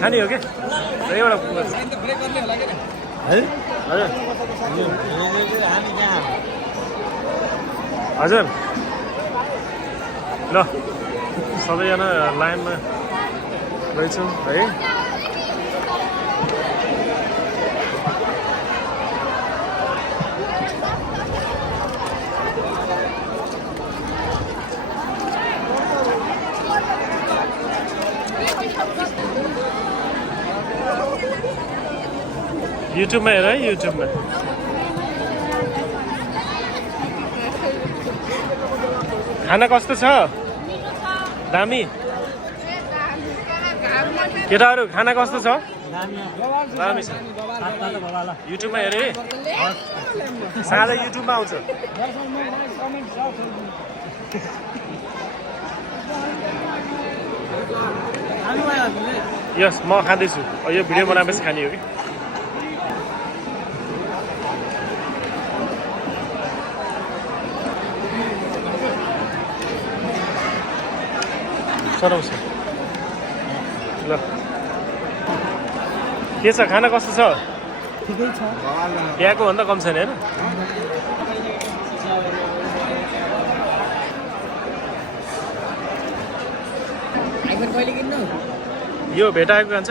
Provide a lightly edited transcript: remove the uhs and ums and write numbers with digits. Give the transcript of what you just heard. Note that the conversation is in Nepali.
खाने हो क्या एउटा हजुर ल सबैजना लाइनमा रहेछौँ है युट्युबमा हेर है युट्युबमा खाना कस्तो छ दामी केटाहरू खाना कस्तो छ दामी छ युट्युबमा हेरे सादा युट्युबमा आउँछ यस म खाँदैछु यो भिडियो बनाएपछि खाने हो कि सराउँछ ल के छ खाना कस्तो छ ठिकै छ बिहाको भन्दा कम छैन होइन आइफोन कहिले किन्नु यो भेटाएको खान्छ